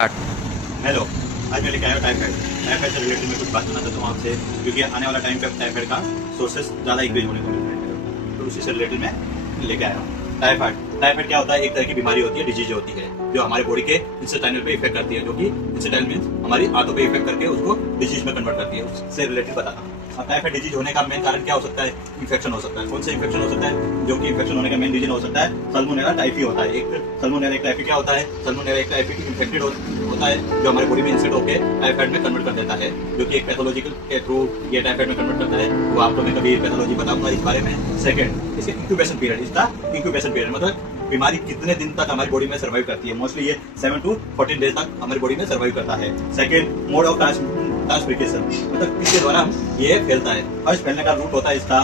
Hello, आज मैं लेके आया हूँ टाइफाइड। टाइफाइड से रिलेटेड मैं कुछ बात करना चाहता हूँ आपसे, क्योंकि आने वाला टाइम पे टाइफाइड का सोर्सेस ज़्यादा इंक्रीज होने को मिल रहा है, तो उसी से रिलेटेड मैं लेके आया हूँ। टाइफाइड क्या होता है? एक तरह की बीमारी होती है, डिजीज होती है, जो हमारे बॉडी के इंसेटाइनल पे इफेक्ट करती है, जो कि इंसेटाइनल मींस हमारी आंतों पे इफेक्ट करके उसको डिजीज में कन्वर्ट करती है। उससे रिलेटेड बताता हूँ। टाइफाइड डिजीज होने का मेन कारण क्या हो सकता है? इन्फेक्शन हो सकता है। कौन सा इन्फेक्शन हो सकता है? जो कि इन्फेक्शन होने का मेन रीजन हो सकता है सल्मोनेला टाइफी होता है। एक सल्मोनेला एक टाइफी क्या होता है? सल्मोनेला एक टाइफी इन्फेक्टेड होता है, जो हमारे बॉडी में इंसेट होकर टाइफाइड में कन्वर्ट कर देता है, जो कि एक पैथोलॉजिकल के थ्रू ये टाइफाइड में कन्वर्ट करता है। वो आपको मैं कभी पैथोलॉजी बताऊंगा इस बारे में। सेकंड, इसके इंक्यूबेशन पीरियड। इसका इंक्यूबेशन पीरियड मतलब बीमारी कितने दिन तक हमारी बॉडी में सर्वाइव करती है। मोस्टली ये 7 to 14 डेज तक हमारी बॉडी में सर्वाइव करता है। सेकंड, मोड ऑफ ट्रांसमिशन, मतलब किसके द्वारा ये फैलता है। फर्स्ट, फैलने का रूट होता है इसका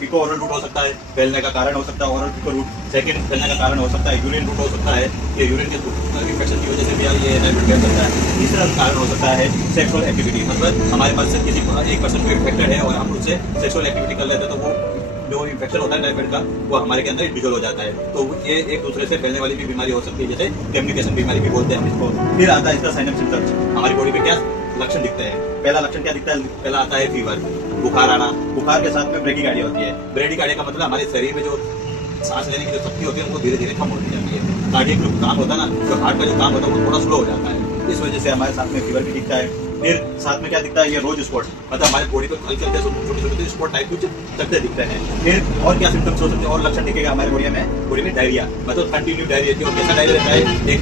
फीको ओरल रूट हो सकता है, फैलने का कारण हो सकता है ओरल फीको रूट। सेकंड, फैलने का कारण हो सकता है यूरिन रूट हो सकता है, ये यूरिन के इन्फेक्शन की वजह से भी ये टाइफाइड फैल सकता है। तीसरा कारण हो सकता है सेक्सुअल एक्टिविटी, मतलब हमारे पास से किसी एक पर्सन को इन्फेक्टेड है और हम उससे सेक्सुअल एक्टिविटी कर लेते हैं, तो वो जो इन्फेक्शन होता है टाइफाइड का वो हमारे के अंदर इंडिविजुअल हो जाता है। तो ये एक दूसरे से फैलने वाली भी बीमारी हो सकती है, जैसे कम्युनिकेशन बीमारी भी बोलते हैं हम इसको। फिर आता है इसका साइन एंड सिम्पटम्स। हमारी बॉडी पे क्या लक्षण दिखते हैं? पहला लक्षण क्या दिखता है? पहला आता है फीवर, बुखार आना। बुखार के साथ में ब्रेडिकार्डिया होती है। ब्रेडिकार्डिया का मतलब हमारे शरीर में जो सांस लेने की जो शक्ति होती है वो धीरे धीरे कम होती जाती है। कार्डियक जो काम होता है ना, जो हार्ट का जो काम होता है वो थोड़ा स्लो हो जाता है। इस वजह से हमारे साथ में फीवर भी दिखता है। फिर साथ में क्या दिखता है? ये रोज स्पॉट, मतलब हमारे बॉडी पर हल्के हल्के छोटे छोटे स्पॉट टाइप कुछ चलते दिखते हैं। फिर और क्या सिम्टम्स हो सकते हैं और लक्षण दिखेगा हमारे बॉडी में? डायरिया, मतलब कंटिन्यू डायरिया। और कैसा डायरिया रहता है? एक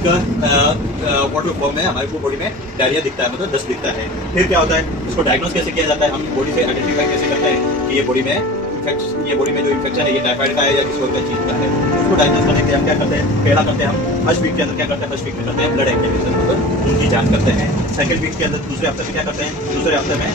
वाटर फॉर्म में हमारे को बॉडी में डायरिया दिखता है, मतलब दस्त दिखता है। फिर क्या होता है? इसको डायग्नोस कैसे किया जाता है? हम बॉडी से आइडेंटिफाई कैसे करते हैं कि ये बॉडी में जो इन्फेक्शन है ये टाइफाइड का है या किसी और चीज का है। उसको डायग्नोस करने के लिए हम क्या करते हैं? पहला करते हैं हम फर्स्ट वीक के अंदर क्या करते हैं? फर्स्ट वीक में करते हैं ब्लड एग्जामिनेशन, मतलब उनकी जांच करते हैं। सेकंड वीक के अंदर दूसरे हफ्ते में क्या करते हैं? दूसरे हफ्ते में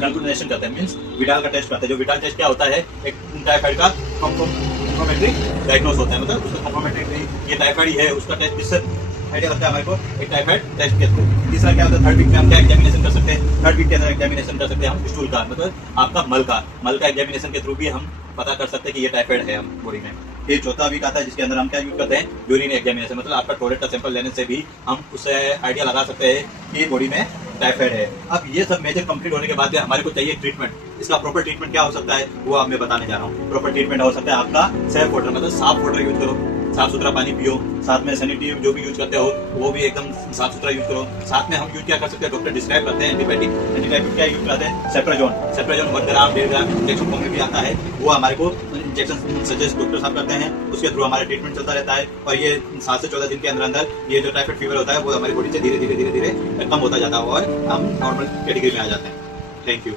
कंक्लूडेशन करते हैं, मींस विडाल का टेस्ट करते हैं। जो विडाल टेस्ट क्या होता है? एक टाइफाइड का कंफर्मेटरी डायग्नोस होता है, मतलब उसका कंफर्मेटरी ये टाइफाइड ही है उसका टेस्ट किससे आइडिया लगता है हमारे को? एक टाइफाइड टेस्ट के थ्रू। तीसरा क्या होता है? थर्ड वीक में हम क्या एग्जामिनेशन कर सकते हैं? थर्ड वीक के अंदर एग्जामिनेशन कर सकते हैं हम स्टूल का, मतलब आपका मल का एग्जामिनेशन के थ्रू भी हम पता कर सकते हैं कि ये टाइफाइड है हम बॉडी में। फिर चौथा वीक आता है जिसके अंदर हम क्या यूज करते हैं? यूरिन एग्जामिनेशन, मतलब आपका टॉयलेट का सैंपल लेने से भी हम उससे आइडिया लगा सकते हैं कि बॉडी में टाइफाइड है। अब ये सब मेजर कंप्लीट होने के बाद हमारे को चाहिए ट्रीटमेंट। इसका प्रॉपर ट्रीटमेंट क्या हो सकता है वो अब मैं बताने जा रहा हूँ। प्रॉपर ट्रीटमेंट हो सकता है आपका सेफ वाटर, मतलब साफ वाटर यूज करो, साफ सुथरा पानी पियो। साथ में सैनिटरी जो भी यूज करते हो वो भी एकदम साफ सुथरा यूज करो। साथ में हम यूज क्या कर सकते हैं? डॉक्टर डिस्क्राइब करते हैं एंटीबायोटिक क्या यूज करते हैं? सेफ्ट्राजोन 1 ग्राम 1.5 ग्राम इंजेक्शन फॉर्म में भी आता है, वो हमारे को इंजेक्शन सजेस्ट डॉक्टर साहब करते हैं। उसके थ्रू हमारा ट्रीटमेंट चलता रहता है और ये 7 से 14 दिन के अंदर ये जो टाइफाइड फीवर होता है वो हमारी बॉडी से धीरे धीरे कम होता जाता है और हम नॉर्मल कैटेगरी में आ जाते हैं। Thank you.